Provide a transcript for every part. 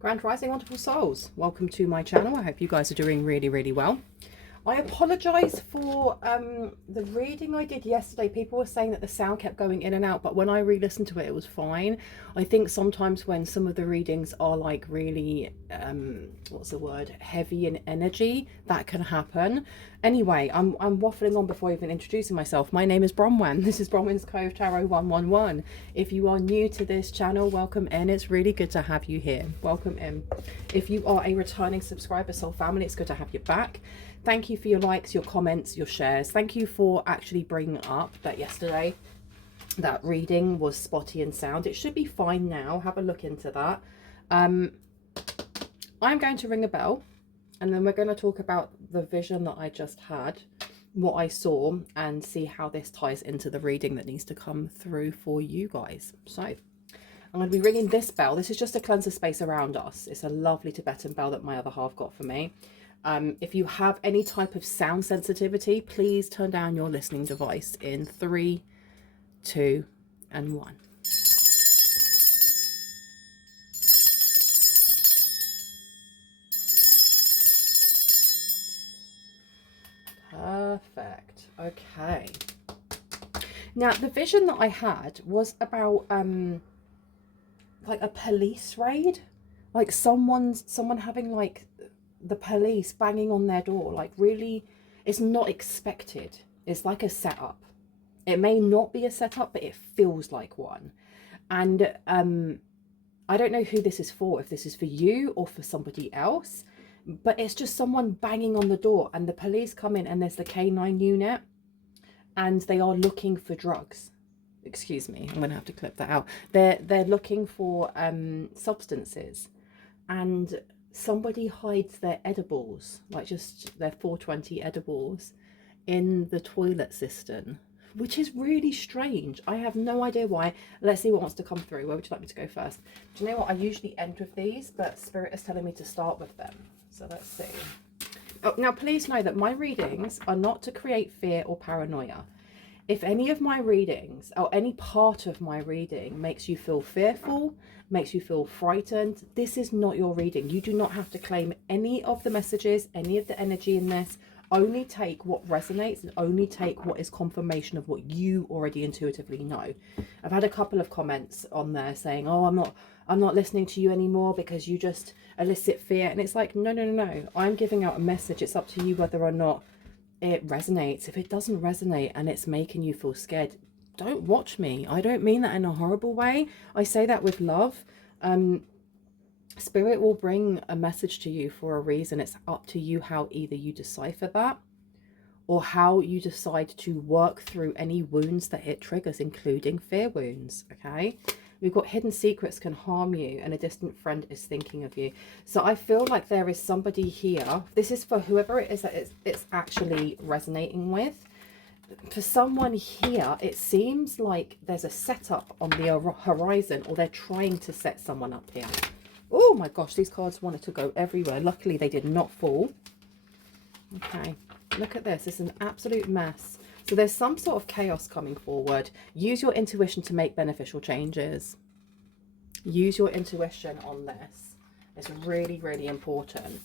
Grand Rising, wonderful souls. Welcome to my channel. I hope you guys are doing really well. I apologise for the reading I did yesterday. People were saying that the sound kept going in and out, but when I re-listened to it, it was fine. I think sometimes when some of the readings are like really, what's the word, heavy in energy, that can happen. Anyway, I'm waffling on before even introducing myself. My name is Bronwyn. This is Bronwyn's Cove Tarot 111. If you are new to this channel, welcome in. It's really good to have you here. Welcome in. If you are a returning subscriber, soul family, it's good to have you back. Thank you for your likes, your comments, your shares. Thank you for actually bringing up that yesterday that reading was spotty in sound. It should be fine now. Have a look into that. I'm going to ring a bell and then we're going to talk about the vision that I just had, what I saw, and see how this ties into the reading that needs to come through for you guys. So I'm going to be ringing this bell. This is just to cleanse the space around us. It's a lovely Tibetan bell that my other half got for me. If you have any type of sound sensitivity, please turn down your listening device in 3, 2, and 1. Perfect. Okay. Now, the vision that I had was about like a police raid, like someone having like the police banging on their door, like really, it's not expected. It's like a setup. It may not be a setup, but it feels like one. And I don't know who this is for, if this is for you or for somebody else, but it's just someone banging on the door and the police come in and there's the K9 unit and they are looking for drugs. Excuse me, I'm gonna have to clip that out. They're looking for substances, and somebody hides their edibles, like just their 420 edibles, in the toilet cistern, which is really strange. I have no idea why. Let's see what wants to come through. Where would you like me to go first? Do you know what? I usually end with these, but Spirit is telling me to start with them. So let's see. Oh, now please know that my readings are not to create fear or paranoia. If any of my readings or any part of my reading makes you feel fearful, makes you feel frightened, this is not your reading. You do not have to claim any of the messages, any of the energy in this. Only take what resonates and only take what is confirmation of what you already intuitively know. I've had a couple of comments on there saying, oh, I'm not listening to you anymore because you just elicit fear. And it's like, no. I'm giving out a message. It's up to you whether or not it resonates. If it doesn't resonate and it's making you feel scared, don't watch me. I don't mean that in a horrible way. I say that with love. Spirit will bring a message to you for a reason. It's up to you how either you decipher that or how you decide to work through any wounds that it triggers, including fear wounds. Okay, we've got hidden secrets can harm you and a distant friend is thinking of you. So I feel like there is somebody here. This is for whoever it is that it's actually resonating with. For someone here, it seems like there's a setup on the horizon, or they're trying to set someone up here. Oh my gosh, these cards wanted to go everywhere. Luckily, they did not fall. Okay, look at this. It's an absolute mess. So there's some sort of chaos coming forward. Use your intuition to make beneficial changes. Use your intuition on this. It's really important.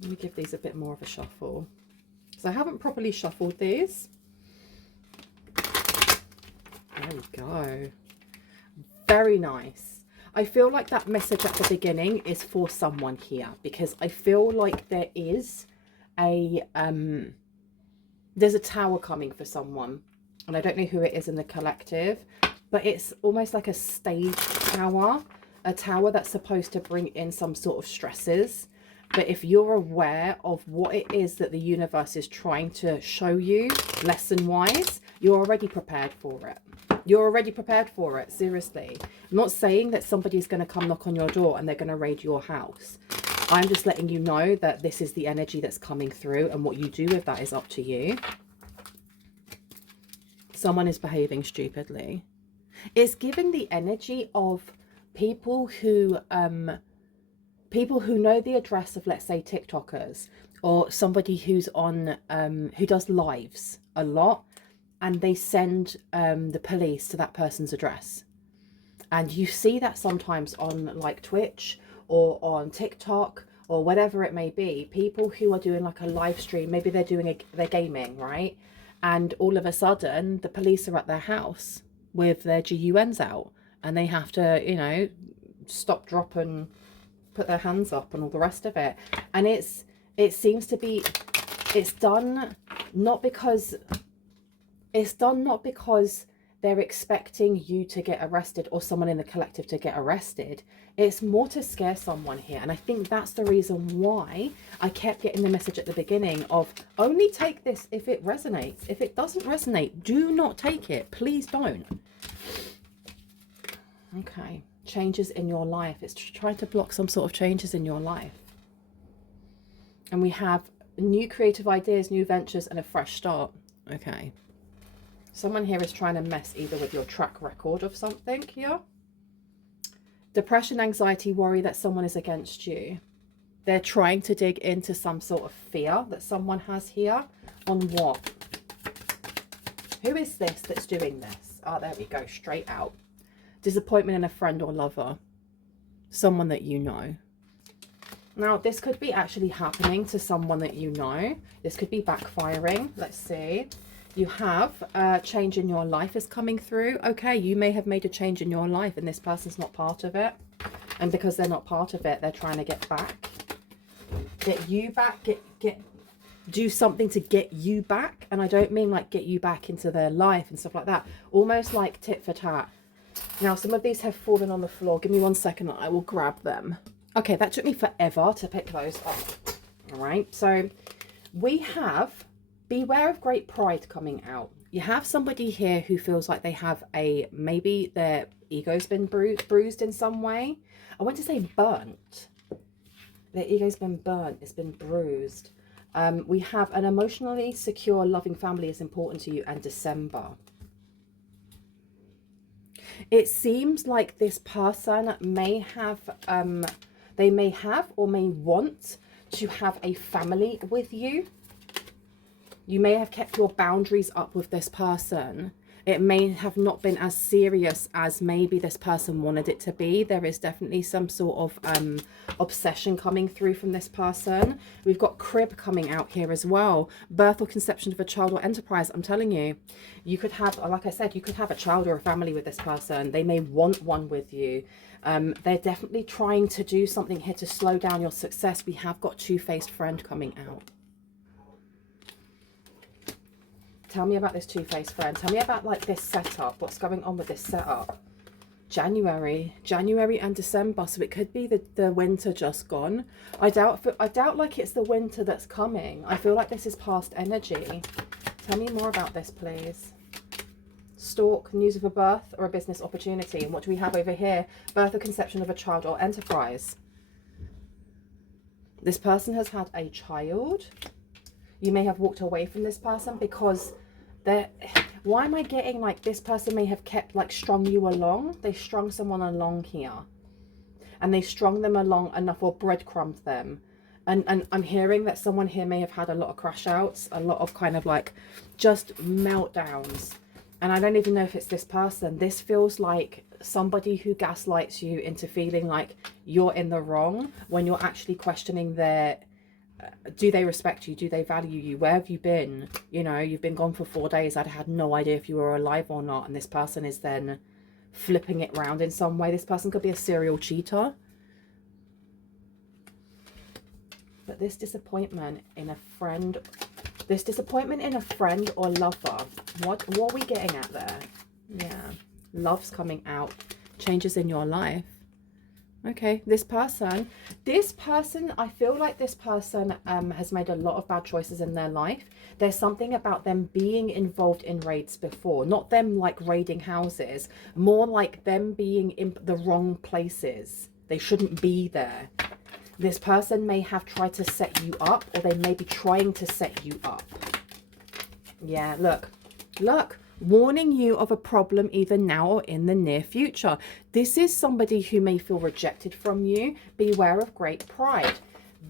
Let me give these a bit more of a shuffle. So I haven't properly shuffled these. There we go. Very nice. I feel like that message at the beginning is for someone here, because I feel like there is a there's a tower coming for someone, and I don't know who it is in the collective, but it's almost like a stage tower, a tower that's supposed to bring in some sort of stresses. But if you're aware of what it is that the universe is trying to show you lesson wise, you're already prepared for it. You're already prepared for it, seriously. I'm not saying that somebody's going to come knock on your door and they're going to raid your house. I'm just letting you know that this is the energy that's coming through, and what you do with that is up to you. Someone is behaving stupidly. It's giving the energy of people who know the address of, let's say, TikTokers, or somebody who's on who does lives a lot, and they send the police to that person's address. And you see that sometimes on like Twitch or on TikTok or whatever it may be, people who are doing like a live stream, maybe they're doing they're gaming, right? And all of a sudden the police are at their house with their GUNs out, and they have to, you know, stop, drop and put their hands up and all the rest of it. And it seems to be, it's done not because they're expecting you to get arrested or someone in the collective to get arrested. It's more to scare someone here. And I think that's the reason why I kept getting the message at the beginning of only take this if it resonates. If it doesn't resonate, do not take it. Please don't. Okay. Changes in your life. It's trying to block some sort of changes in your life. And we have new creative ideas, new ventures, and a fresh start. Okay. Someone here is trying to mess either with your track record of something here. Depression, anxiety, worry that someone is against you. They're trying to dig into some sort of fear that someone has here. On what? Who is this that's doing this? Oh, there we go. Straight out. Disappointment in a friend or lover. Someone that you know. Now, this could be actually happening to someone that you know. This could be backfiring. Let's see. You have a change in your life is coming through. Okay, you may have made a change in your life and this person's not part of it. And because they're not part of it, they're trying to get back. Get you back. Do something to get you back. And I don't mean like get you back into their life and stuff like that. Almost like tit for tat. Now, some of these have fallen on the floor. Give me 1 second. I will grab them. Okay, that took me forever to pick those up. All right, so we have beware of great pride coming out. You have somebody here who feels like they have maybe their ego's been bruised in some way. I want to say burnt. Their ego's been burnt. It's been bruised. We have an emotionally secure, loving family is important to you, and December. It seems like this person may have, they may have or may want to have a family with you. You may have kept your boundaries up with this person. It may have not been as serious as maybe this person wanted it to be. There is definitely some sort of obsession coming through from this person. We've got crib coming out here as well. Birth or conception of a child or enterprise. I'm telling you, you could have, like I said, you could have a child or a family with this person. They may want one with you. They're definitely trying to do something here to slow down your success. We have got two-faced friend coming out. Tell me about this two-faced friend. Tell me about like this setup. What's going on with this setup? January and December. So it could be the winter just gone. I doubt like it's the winter that's coming. I feel like this is past energy. Tell me more about this, please. Stalk, news of a birth or a business opportunity. And what do we have over here? Birth or conception of a child or enterprise. This person has had a child. You may have walked away from this person because why am I getting like this person may have kept like strung you along? They strung someone along here. And they strung them along enough or breadcrumbed them. And I'm hearing that someone here may have had a lot of crash outs, a lot of kind of like just meltdowns. And I don't even know if it's this person. This feels like somebody who gaslights you into feeling like you're in the wrong when you're actually questioning their... do they respect you? Do they value you? Where have you been? You know, you've been gone for 4 days. I'd had no idea if you were alive or not. And this person is then flipping it around in some way. This person could be a serial cheater. But this disappointment in a friend, or lover, what are we getting at there? Yeah, love's coming out. Changes in your life. Okay, this person, I feel like this person has made a lot of bad choices in their life. There's something about them being involved in raids before, not them like raiding houses, more like them being in the wrong places. They shouldn't be there. This person may have tried to set you up, or they may be trying to set you up. Yeah, look, warning you of a problem either now or in the near future. This is somebody who may feel rejected from you. Beware of great pride.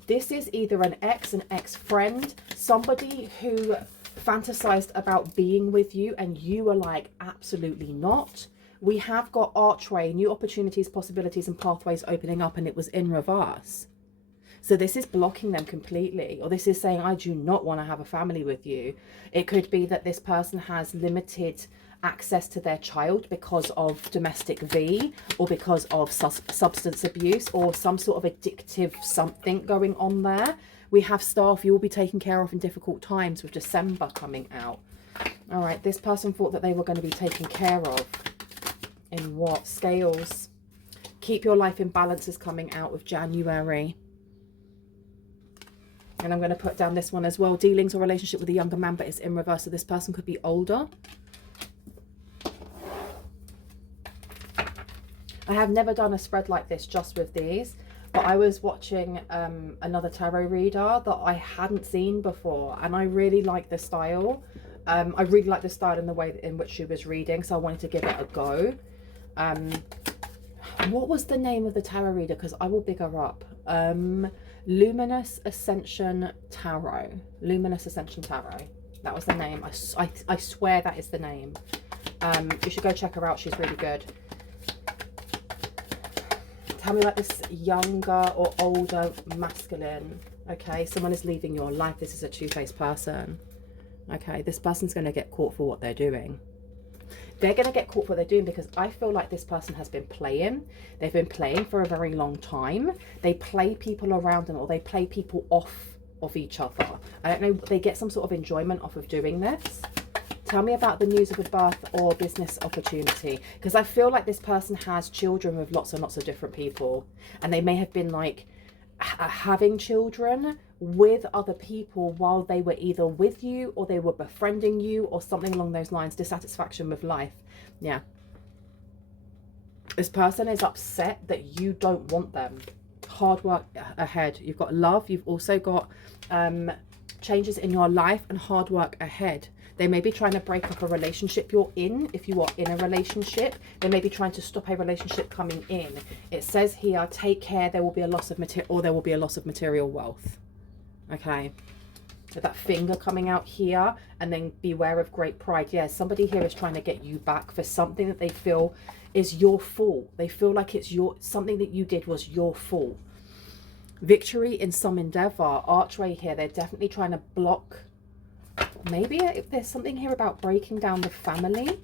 This is either an ex-friend, somebody who fantasized about being with you and you were like, absolutely not. We have got archway, new opportunities, possibilities, and pathways opening up, and it was in reverse. So this is blocking them completely, or this is saying, I do not want to have a family with you. It could be that this person has limited access to their child because of domestic V, or because of substance abuse, or some sort of addictive something going on there. We have staff you will be taken care of in difficult times, with December coming out. All right, this person thought that they were going to be taken care of. In what? Scales. Keep your life in balance is coming out with January. And I'm going to put down this one as well. Dealings or relationship with a younger man, but it's in reverse. So this person could be older. I have never done a spread like this just with these. But I was watching another tarot reader that I hadn't seen before. And I really like the style. I really like the style and the way in which she was reading. So I wanted to give it a go. What was the name of the tarot reader? Because I will big her up. Luminous Ascension Tarot. Luminous Ascension Tarot. That was the name. I swear that is the name. You should go check her out. She's really good. Tell me about this younger or older masculine. Okay, someone is leaving your life. This is a two-faced person. Okay, this person's going to get caught for what they're doing. They're going to get caught for what they're doing because I feel like this person has been playing. They've been playing for a very long time. They play people around them, or they play people off of each other. I don't know. They get some sort of enjoyment off of doing this. Tell me about the news of a birth or business opportunity. Because I feel like this person has children with lots and lots of different people. And they may have been like having children with other people while they were either with you or they were befriending you or something along those lines. Dissatisfaction with life. Yeah. This person is upset that you don't want them. Hard work ahead. You've got love. You've also got changes in your life and hard work ahead. They may be trying to break up a relationship you're in. If you are in a relationship, they may be trying to stop a relationship coming in. It says here, take care, there will be a loss of material, or there will be a loss of material wealth. Okay. So that finger coming out here, and then beware of great pride. Yeah, somebody here is trying to get you back for something that they feel is your fault. They feel like it's something that you did was your fault. Victory in some endeavor. Archway here, they're definitely trying to block. Maybe if there's something here about breaking down the family.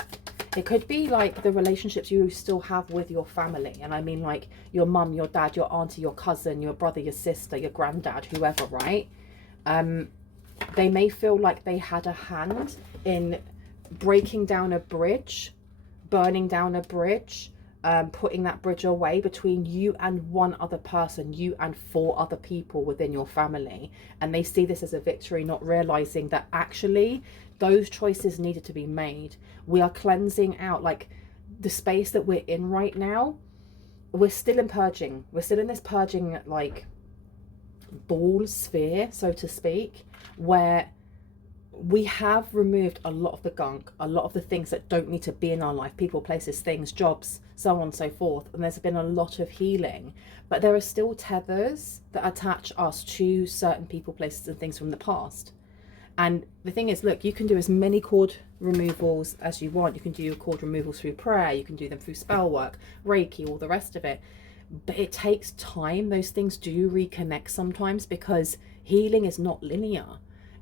It could be like the relationships you still have with your family. And I mean like your mum, your dad, your auntie, your cousin, your brother, your sister, your granddad, whoever, right? They may feel like they had a hand in breaking down a bridge, burning down a bridge, putting that bridge away between you and one other person, you and 4 other people within your family. And they see this as a victory, not realizing that actually those choices needed to be made. We are cleansing out, like the space that we're in right now. We're still in purging. We're still in this purging, like ball sphere, so to speak, where we have removed a lot of the gunk, a lot of the things that don't need to be in our life, people, places, things, jobs, so on and so forth. And there's been a lot of healing, but there are still tethers that attach us to certain people, places and things from the past. And the thing is, look, you can do as many cord removals as you want. You can do cord removals through prayer, you can do them through spell work, Reiki, all the rest of it. But it takes time. Those things do reconnect sometimes because healing is not linear.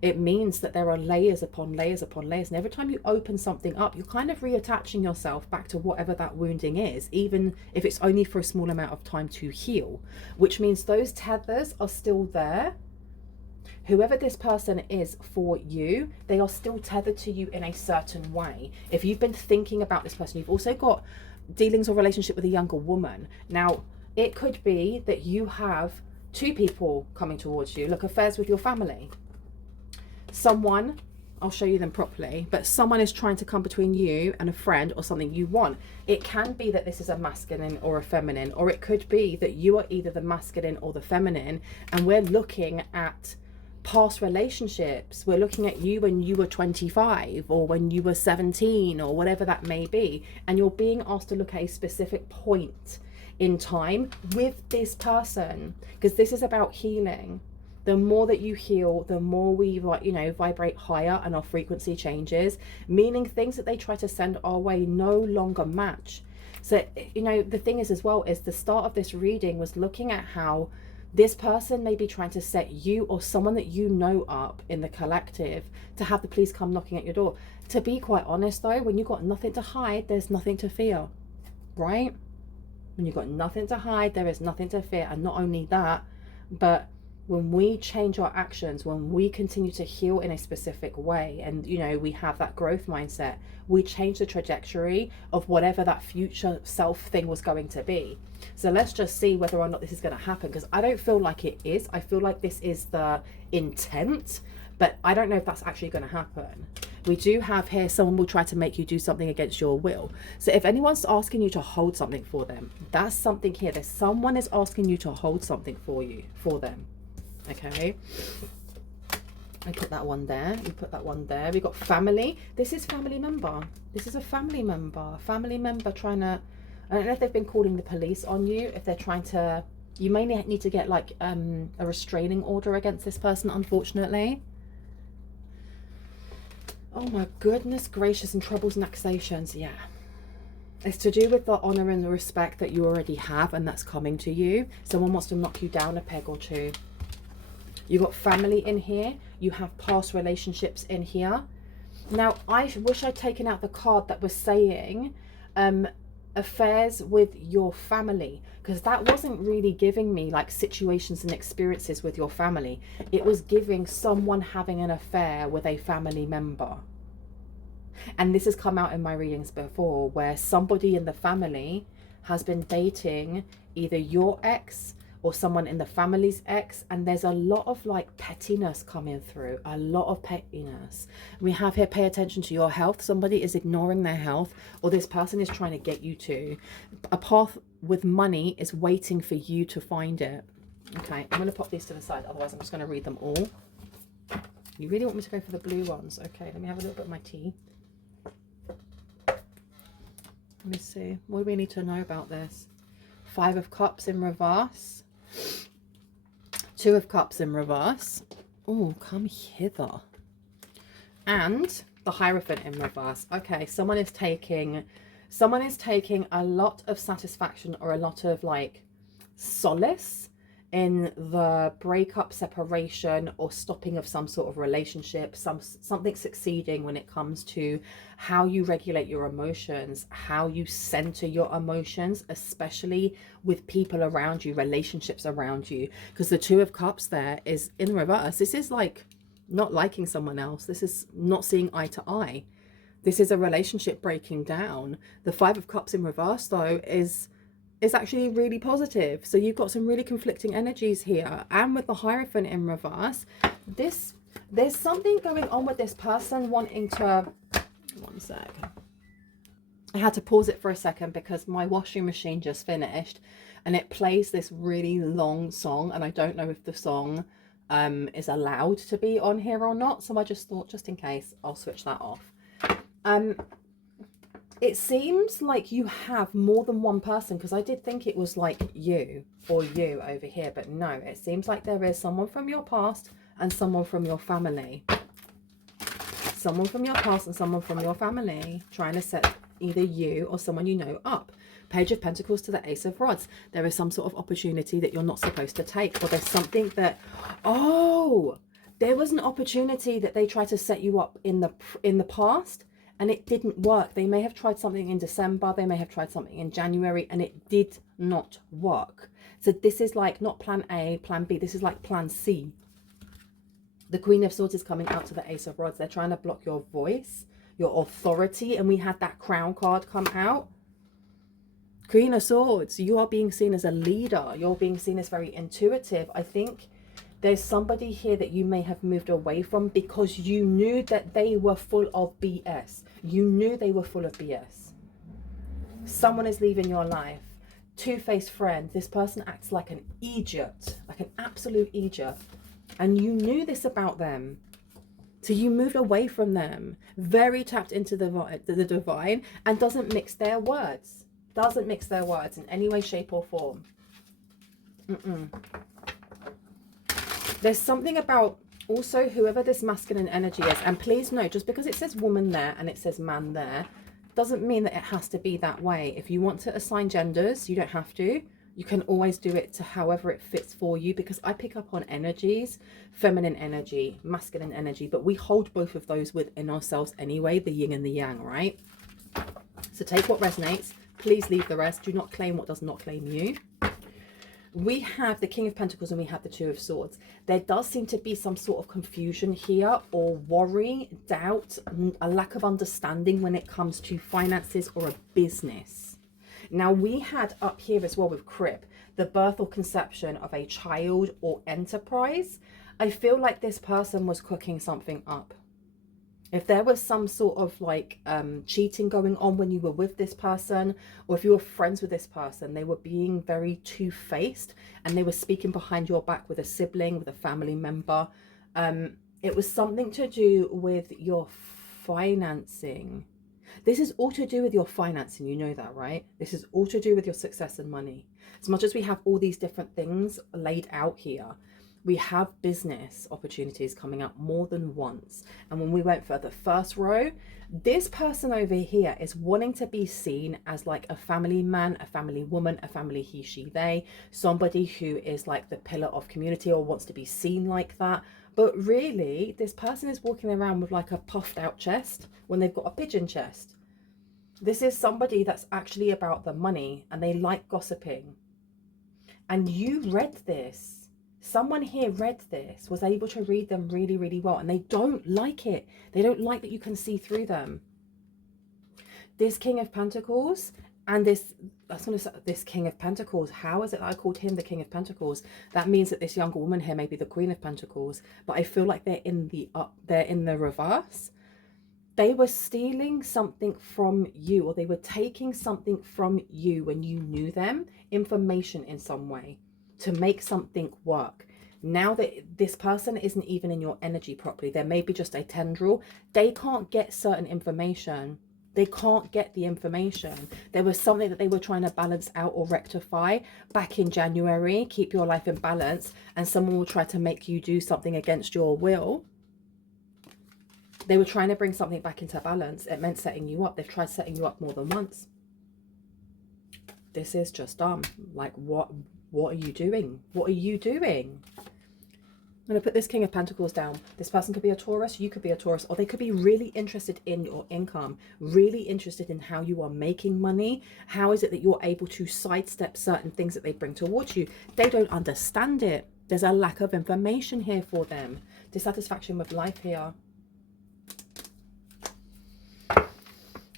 It means that there are layers upon layers upon layers. And every time you open something up, you're kind of reattaching yourself back to whatever that wounding is, even if it's only for a small amount of time to heal, which means those tethers are still there. Whoever this person is for you, they are still tethered to you in a certain way. If you've been thinking about this person, you've also got dealings or relationship with a younger woman. Now, it could be that you have 2 people coming towards you. Look, affairs with your family. Someone, I'll show you them properly, but someone is trying to come between you and a friend or something you want. It can be that this is a masculine or a feminine, or it could be that you are either the masculine or the feminine, and we're looking at past relationships. We're looking at you when you were 25 or when you were 17 or whatever that may be, and you're being asked to look at a specific point in time with this person, because this is about healing. The more that you heal, the more we, you know, vibrate higher and our frequency changes, meaning things that they try to send our way no longer match. So, you know, the thing is as well, is the start of this reading was looking at how this person may be trying to set you or someone that you know up in the collective to have the police come knocking at your door. To be quite honest though, when you've got nothing to hide, there's nothing to fear, right? When you've got nothing to hide, there is nothing to fear. And not only that, but when we change our actions, when we continue to heal in a specific way, and, you know, we have that growth mindset, we change the trajectory of whatever that future self thing was going to be. So let's just see whether or not this is going to happen, because I don't feel like it is. I feel like this is the intent, but I don't know if that's actually going to happen. We do have here, someone will try to make you do something against your will. So if anyone's asking you to hold something for them, that's something here. There's someone is asking you to hold something for you, for them. Okay, I put that one there, we put that one there. We got family. This is family member. This is a family member trying to, I don't know if they've been calling the police on you, if they're trying to, you may need to get like a restraining order against this person, unfortunately. Oh my goodness gracious, and troubles and accusations. Yeah, it's to do with the honor and the respect that you already have, and that's coming to you. Someone wants to knock you down a peg or two. You got family in here. You have past relationships in here. Now, I wish I'd taken out the card that was saying affairs with your family, because that wasn't really giving me like situations and experiences with your family. It was giving someone having an affair with a family member. And this has come out in my readings before, where somebody in the family has been dating either your ex or someone in the family's ex, and there's a lot of like pettiness coming through, a lot of pettiness. We have here, pay attention to your health. Somebody is ignoring their health, or this person is trying to get you to. A path with money is waiting for you to find it. Okay, I'm gonna pop these to the side, otherwise I'm just gonna read them all. You really want me to go for the blue ones? Okay, let me have a little bit of my tea. Let me see, what do we need to know about this? 5 of Cups in reverse. 2 of Cups in reverse. Oh, come hither. And the Hierophant in reverse. Okay, someone is taking a lot of satisfaction or a lot of like solace in the breakup, separation, or stopping of some sort of relationship, something succeeding when it comes to how you regulate your emotions, how you center your emotions, especially with people around you, relationships around you. Because the 2 of Cups there is in reverse. This is like not liking someone else. This is not seeing eye to eye. This is a relationship breaking down. The 5 of Cups in reverse though is actually really positive. So you've got some really conflicting energies here. And with the Hierophant in reverse, there's something going on with this person wanting to, one sec. I had to pause it for a second because my washing machine just finished and it plays this really long song, and I don't know if the song is allowed to be on here or not. So I just thought, just in case, I'll switch that off. It seems like you have more than one person, because I did think it was like you or you over here, but no, it seems like there is someone from your past and someone from your family. Someone from your past and someone from your family trying to set either you or someone you know up. Page of Pentacles to the Ace of Rods. There is some sort of opportunity that you're not supposed to take, or there's something that, oh, there was an opportunity that they tried to set you up in the past, and it didn't work. They may have tried something in December, they may have tried something in January, and it did not work. So this is like not plan A, plan B, this is like plan C. The Queen of Swords is coming out to the Ace of Rods. They're trying to block your voice, your authority, and we had that Crown card come out. Queen of Swords, you are being seen as a leader. You're being seen as very intuitive. I think there's somebody here that you may have moved away from because you knew that they were full of BS. You knew they were full of BS. Someone is leaving your life. Two-faced friend. This person acts like an idiot, like an absolute idiot. And you knew this about them. So you moved away from them. Very tapped into the divine, and doesn't mix their words. Doesn't mix their words in any way, shape or form. There's something about also whoever this masculine energy is, and please note, just because it says woman there and it says man there, doesn't mean that it has to be that way. If you want to assign genders, you don't have to. You can always do it to however it fits for you, because I pick up on energies, feminine energy, masculine energy, but we hold both of those within ourselves anyway, the yin and the yang, right? So take what resonates, please leave the rest. Do not claim what does not claim you. We have the King of Pentacles and we have the Two of Swords. There does seem to be some sort of confusion here, or worry, doubt, a lack of understanding when it comes to finances or a business. Now we had up here as well with Crip, the birth or conception of a child or enterprise. I feel like this person was cooking something up. If there was some sort of like cheating going on when you were with this person, or if you were friends with this person, they were being very two-faced and they were speaking behind your back with a sibling, with a family member. It was something to do with your financing. This is all to do with your financing, you know that, right? This is all to do with your success and money. As much as we have all these different things laid out here, we have business opportunities coming up more than once. And when we went for the first row, this person over here is wanting to be seen as like a family man, a family woman, a family he, she, they, somebody who is like the pillar of community or wants to be seen like that. But really, this person is walking around with like a puffed out chest when they've got a pigeon chest. This is somebody that's actually about the money and they like gossiping. And you read this. Someone here read this, was able to read them really, really well, and they don't like it. They don't like that you can see through them. This King of Pentacles and this King of Pentacles, how is it that I called him the King of Pentacles? That means that this younger woman here may be the Queen of Pentacles, but I feel like they're in the reverse. They were stealing something from you, or they were taking something from you when you knew them, information in some way, to make something work. Now that this person isn't even in your energy properly, there may be just a tendril, they can't get certain information. They can't get the information. There was something that they were trying to balance out or rectify back in January, keep your life in balance, and someone will try to make you do something against your will. They were trying to bring something back into balance. It meant setting you up. They've tried setting you up more than once. This is just dumb. Like, what are you doing? What are you doing? I'm going to put this King of Pentacles down. This person could be a Taurus, you could be a Taurus, or they could be really interested in your income, really interested in how you are making money. How is it that you're able to sidestep certain things that they bring towards you? They don't understand it. There's a lack of information here for them. Dissatisfaction with life here.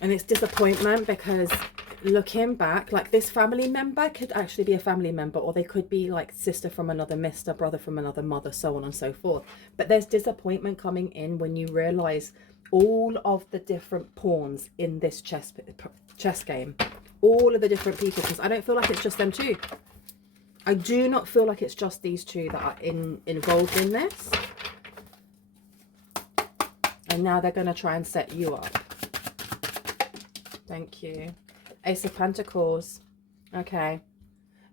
And it's disappointment because looking back, like this family member could actually be a family member, or they could be like sister from another mister, brother from another mother, so on and so forth. But there's disappointment coming in when you realize all of the different pawns in this chess game, all of the different people, because I don't feel like it's just them two. I do not feel like it's just these two that are involved in this. And now they're going to try and set you up. Thank you. Ace of Pentacles. Okay.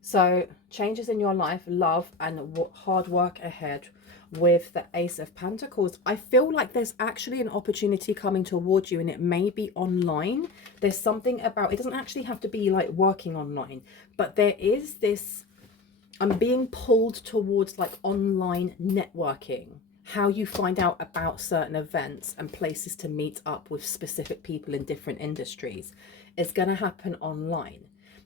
So changes in your life, love, and hard work ahead with the Ace of Pentacles. I feel like there's actually an opportunity coming towards you, and it may be online. There's something about, it doesn't actually have to be like working online, but there is this, I'm being pulled towards like online networking. How you find out about certain events and places to meet up with specific people in different industries is going to happen online.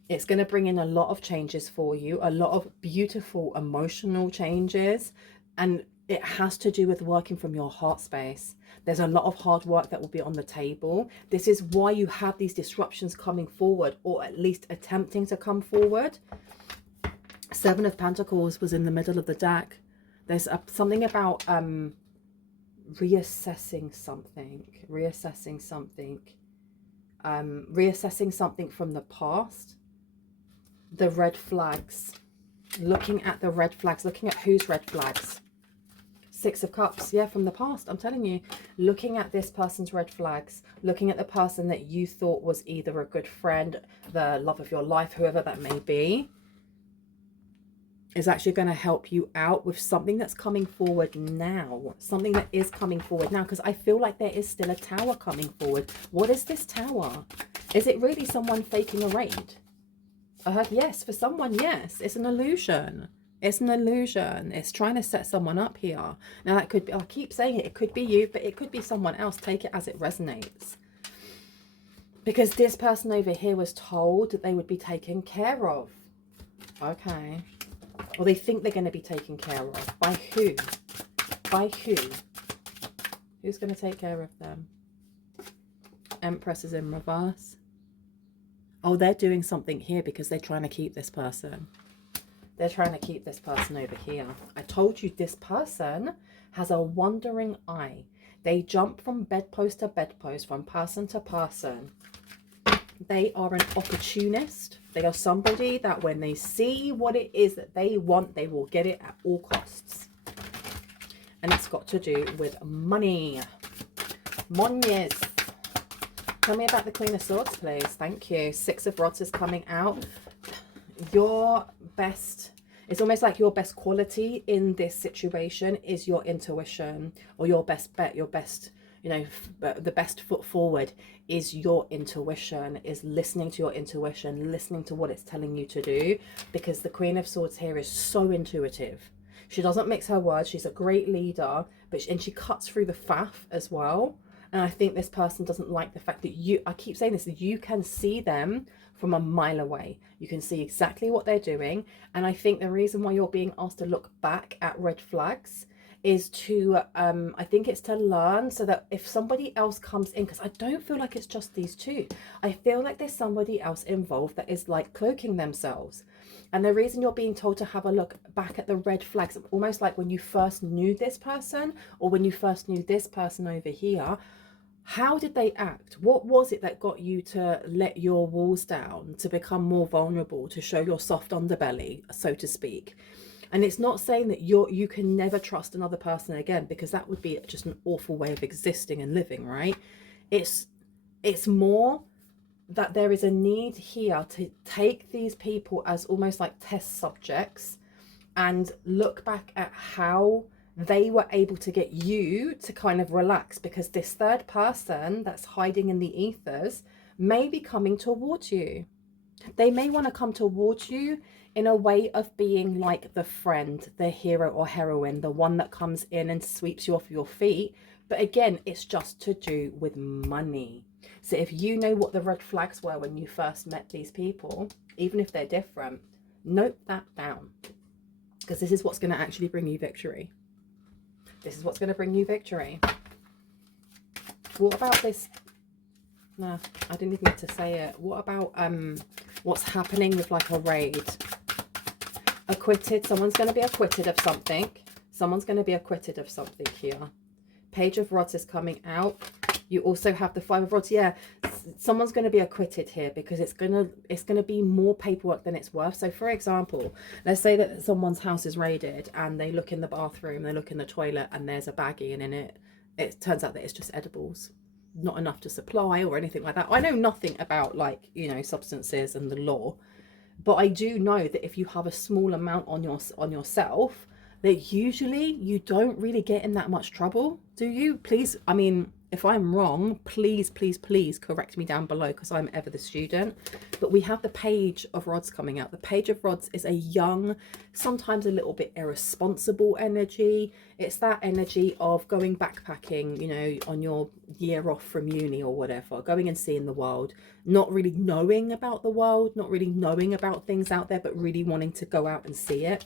It's going to bring in a lot of changes for you, a lot of beautiful emotional changes, and it has to do with working from your heart space. There's a lot of hard work that will be on the table. This is why you have these disruptions coming forward, or at least attempting to come forward. Seven of Pentacles was in the middle of the deck. There's something about reassessing something from the past. The red flags, looking at the red flags, looking at whose red flags. Six of Cups, yeah, from the past. I'm telling you, looking at this person's red flags, looking at the person that you thought was either a good friend, the love of your life, whoever that may be. is actually going to help you out with something that's coming forward now. Something that is coming forward now, because I feel like there is still a tower coming forward. What is this tower? Is it really someone faking a raid? Yes, for someone, yes. It's an illusion. It's an illusion. It's trying to set someone up here. Now that could be, I keep saying it could be you, but it could be someone else. Take it as it resonates. Because this person over here was told that they would be taken care of. Okay. Or they think they're going to be taken care of. By who? By who? Who's going to take care of them? Empress is in reverse. Oh, they're doing something here because they're trying to keep this person. They're trying to keep this person over here. I told you this person has a wandering eye. They jump from bedpost to bedpost, from person to person. They are an opportunist. They are somebody that when they see what it is that they want, they will get it at all costs. And it's got to do with money. Monies. Tell me about the Queen of Swords, please. Thank you. Six of Rods is coming out. Your best, it's almost like your best quality in this situation is your intuition, or your best bet, your best, you know, the best foot forward is your intuition, is listening to your intuition, listening to what it's telling you to do, because the Queen of Swords here is so intuitive. She doesn't mix her words. She's a great leader, and she cuts through the faff as well. And I think this person doesn't like the fact that you, I keep saying this, that you can see them from a mile away. You can see exactly what they're doing. And I think the reason why you're being asked to look back at red flags is to, I think it's to learn, so that if somebody else comes in, because I don't feel like it's just these two. I feel like there's somebody else involved that is like cloaking themselves. And the reason you're being told to have a look back at the red flags, almost like when you first knew this person, or when you first knew this person over here, how did they act? What was it that got you to let your walls down, to become more vulnerable, to show your soft underbelly, so to speak? And it's not saying that you can never trust another person again, because that would be just an awful way of existing and living, right? It's more that there is a need here to take these people as almost like test subjects and look back at how they were able to get you to kind of relax, because this third person that's hiding in the ethers may be coming towards you. They may want to come towards you in a way of being like the friend, the hero or heroine, the one that comes in and sweeps you off your feet. But again, it's just to do with money. So if you know what the red flags were when you first met these people, even if they're different, note that down, because this is what's going to actually bring you victory. This is what's going to bring you victory. What about this? No, I didn't even get to say it. What about what's happening with like a raid? Acquitted. Someone's going to be acquitted of something. Someone's going to be acquitted of something here. Page of Rods is coming out. You also have the Five of Rods. Yeah, someone's going to be acquitted here, because it's gonna be more paperwork than it's worth. So for example, let's say that someone's house is raided and they look in the bathroom, they look in the toilet, and there's a baggie, and in it turns out that it's just edibles, not enough to supply or anything like that. I know nothing about, like, you know, substances and the law, but I do know that if you have a small amount on yourself, that usually you don't really get in that much trouble, do you? Please, I mean, if I'm wrong, please, please, please correct me down below, because I'm ever the student. But we have the Page of Rods coming out. The Page of Rods is a young, sometimes a little bit irresponsible energy. It's that energy of going backpacking, you know, on your year off from uni or whatever, going and seeing the world, not really knowing about the world, not really knowing about things out there, but really wanting to go out and see it.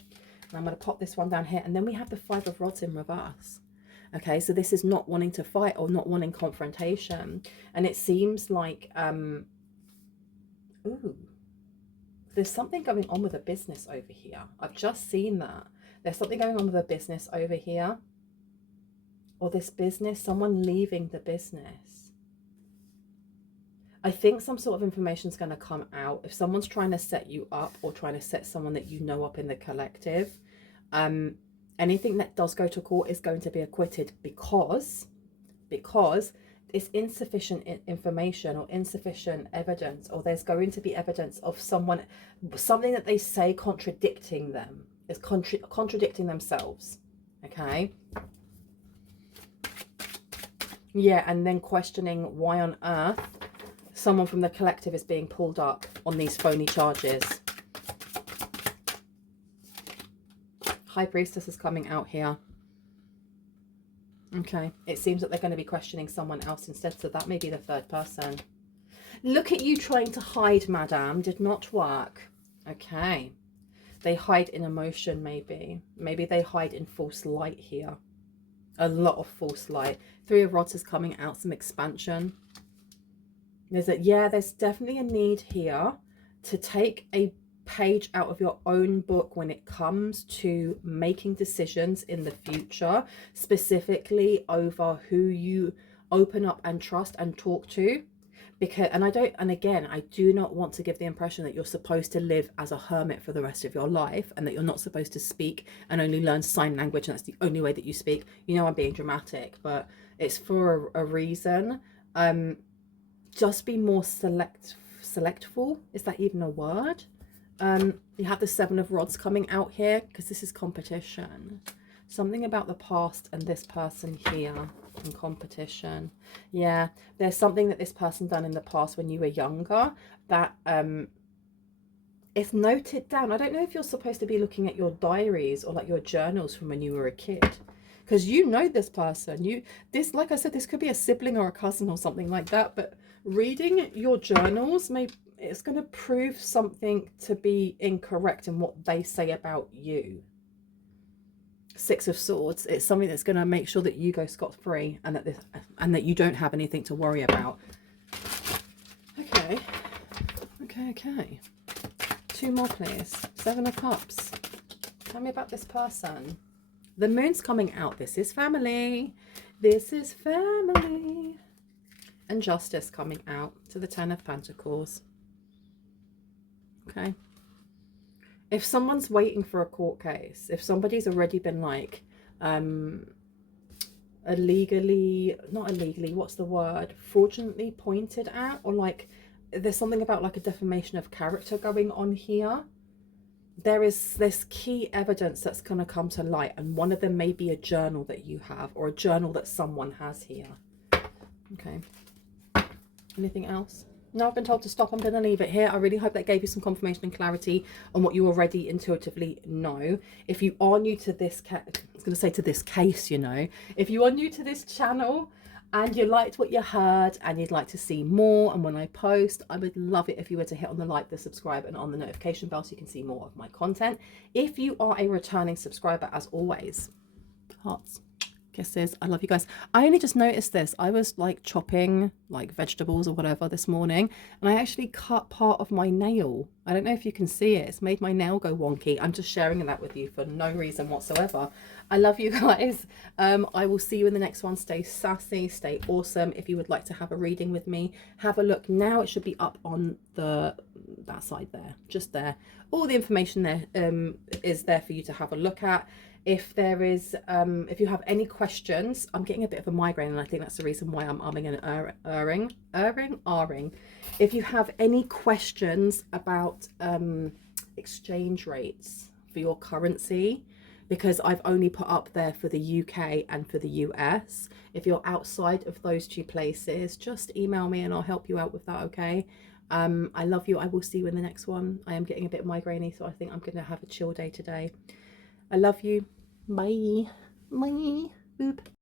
And I'm going to pop this one down here. And then we have the Five of Rods in reverse. Okay, so this is not wanting to fight or not wanting confrontation. And it seems like, ooh, there's something going on with a business over here. I've just seen that. There's something going on with a business over here. Or this business, someone leaving the business. I think some sort of information is going to come out. If someone's trying to set you up, or trying to set someone that you know up in the collective, anything that does go to court is going to be acquitted, because it's insufficient information or insufficient evidence, or there's going to be evidence of something that they say contradicting them. It's contradicting themselves. Okay. Yeah, and then questioning why on earth someone from the collective is being pulled up on these phony charges. High Priestess is coming out here. Okay, it seems that they're going to be questioning someone else instead, so that may be the third person. Look at you trying to hide, madame. Did not work. Okay. They hide in emotion, maybe. Maybe they hide in false light here. A lot of false light. Three of Rods is coming out, some expansion. There's definitely a need here to take a page out of your own book when it comes to making decisions in the future, specifically over who you open up and trust and talk to. Because, and again, I do not want to give the impression that you're supposed to live as a hermit for the rest of your life, and that you're not supposed to speak and only learn sign language, and that's the only way that you speak. You know, I'm being dramatic, but it's for a reason. Just be more selectful. Is that even a word? You have the Seven of Rods coming out here, because this is competition. Something about the past and this person here in competition. Yeah, there's something that this person done in the past when you were younger that it's noted down. I don't know if you're supposed to be looking at your diaries or like your journals from when you were a kid, because you know this person. This, like I said, this could be a sibling or a cousin or something like that, but reading your journals, it's going to prove something to be incorrect in what they say about you. Six of Swords, it's something that's going to make sure that you go scot-free, and that you don't have anything to worry about. Okay. Two more, please. Seven of Cups. Tell me about this person. The Moon's coming out. This is family. This is family. And Justice coming out to the Ten of Pentacles. Okay. If someone's waiting for a court case, if somebody's already been like fraudulently pointed at, or like there's something about like a defamation of character going on here, there's key evidence that's going to come to light, and one of them may be a journal that you have, or a journal that someone has here. Okay. Anything else? No, I've been told to stop. I'm going to leave it here. I really hope that gave you some confirmation and clarity on what you already intuitively know. If you are new to this, I was going to say to this case, you know, if you are new to this channel and you liked what you heard and you'd like to see more, and when I post, I would love it if you were to hit on the like, the subscribe, and on the notification bell so you can see more of my content. If you are a returning subscriber, as always, hearts, kisses, I love you guys. I only just noticed this. I was like chopping like vegetables or whatever this morning, and I actually cut part of my nail. I don't know if you can see it. It's made my nail go wonky. I'm just sharing that with you for no reason whatsoever. I love you guys. I will see you in the next one. Stay sassy, stay awesome. If you would like to have a reading with me, have a look now. It should be up on that side there, just there. All the information there is there for you to have a look at. If there is, if you have any questions, I'm getting a bit of a migraine, and I think that's the reason why I'm umming and ahhing. If you have any questions about exchange rates for your currency, because I've only put up there for the UK and for the US. If you're outside of those two places, just email me and I'll help you out with that, okay? I love you. I will see you in the next one. I am getting a bit migrainey, so I think I'm going to have a chill day today. I love you. Bye. Bye. Boop.